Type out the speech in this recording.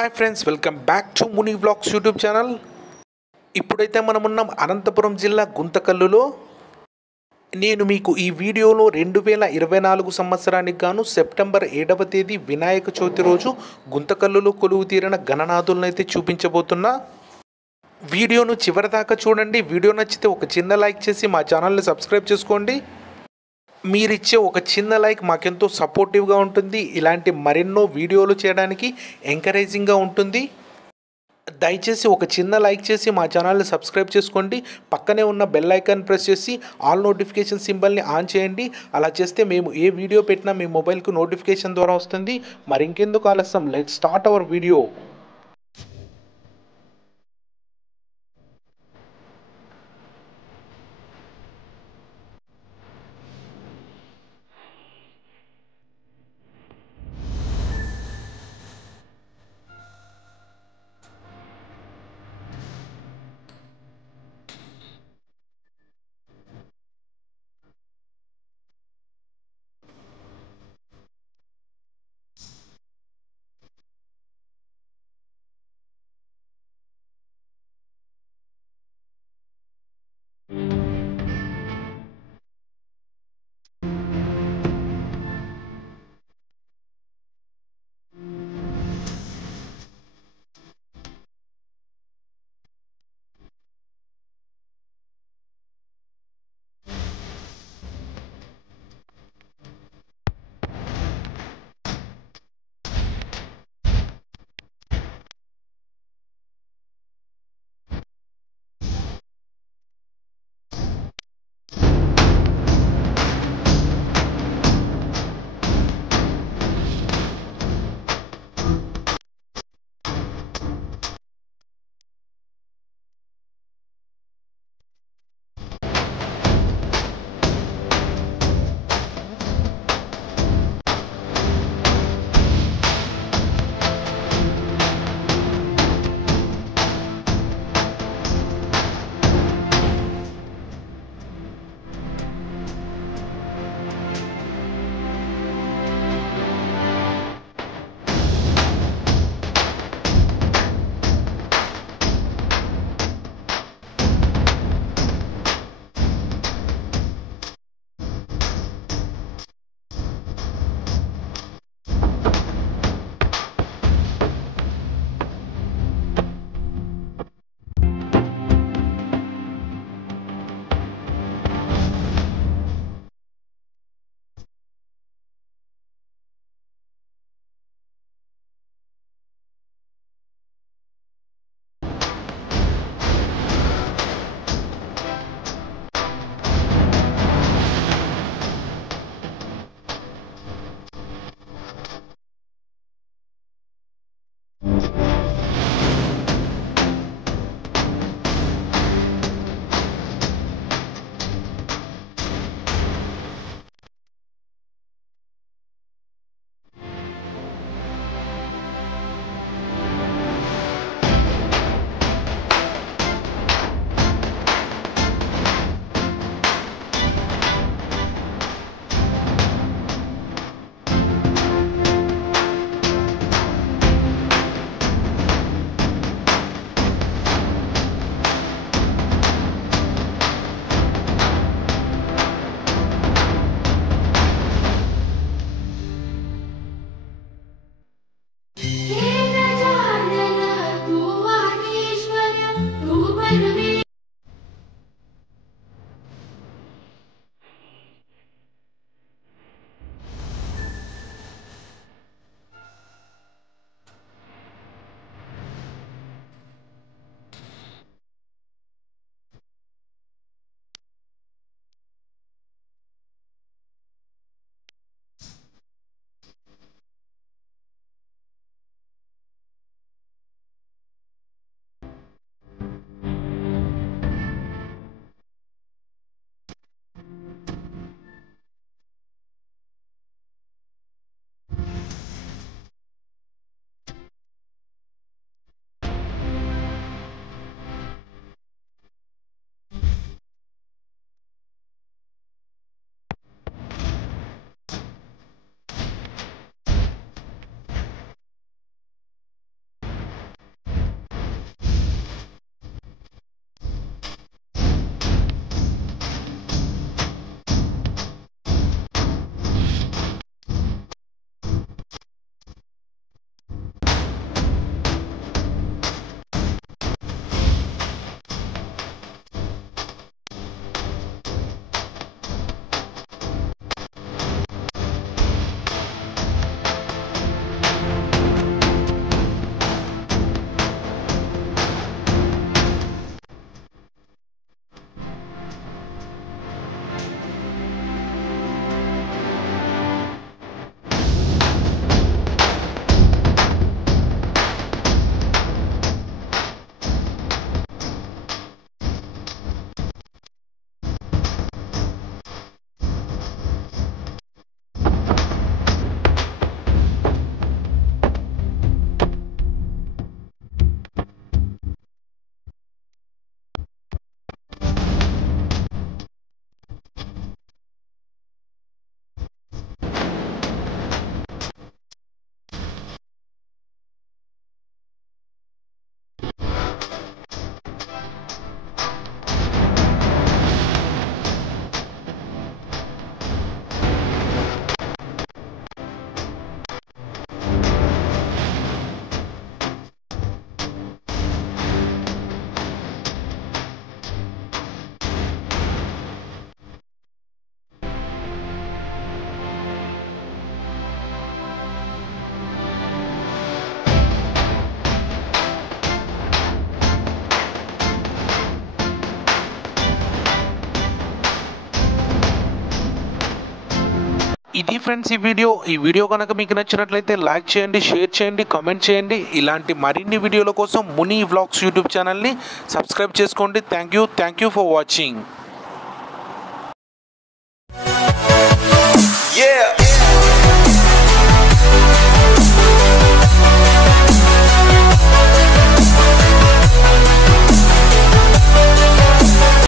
Hi friends, welcome back to Muni vlogs YouTube channel. ఇప్పుడైతే మనం ఉన్నాం అనంతపురం జిల్లా గుంతకల్లులో. నేను మీకు ఈ వీడియోలో 2024 సంవత్సరానికి గాను సెప్టెంబర్ 7వ తేదీ వినాయక చవితి రోజు గుంతకల్లులో కొలువు తీరిన గణనాథులను అయితే చూపించబోతున్నా. వీడియోను చివరిదాకా చూడండి. వీడియో నచ్చితే ఒక చిన్న లైక్ చేసి మా ఛానల్ని సబ్స్క్రైబ్ చేసుకోండి. మీరిచ్చే ఒక చిన్న లైక్ మాకెంతో సపోర్టివ్గా ఉంటుంది. ఇలాంటి మరెన్నో వీడియోలు చేయడానికి ఎంకరేజింగ్గా ఉంటుంది. దయచేసి ఒక చిన్న లైక్ చేసి మా ఛానల్ని సబ్స్క్రైబ్ చేసుకోండి. పక్కనే ఉన్న బెల్ ఐకాన్ ప్రెస్ చేసి ఆల్ నోటిఫికేషన్ సింబల్ని ఆన్ చేయండి. అలా చేస్తే మేము ఏ వీడియో పెట్టినా మీ మొబైల్కు నోటిఫికేషన్ ద్వారా వస్తుంది. మరి ఇంకెందుకు ఆలస్యం, లెట్స్ స్టార్ట్ అవర్ వీడియో. ఇది ఫ్రెండ్స్ ఈ వీడియో కనుక మీకు నచ్చినట్లయితే లైక్ చేయండి, షేర్ చేయండి, కామెంట్ చేయండి. ఇలాంటి మరిన్ని వీడియోల కోసం ముని వ్లాగ్స్ యూట్యూబ్ ఛానల్ని సబ్స్క్రైబ్ చేసుకోండి. Thank you for watching.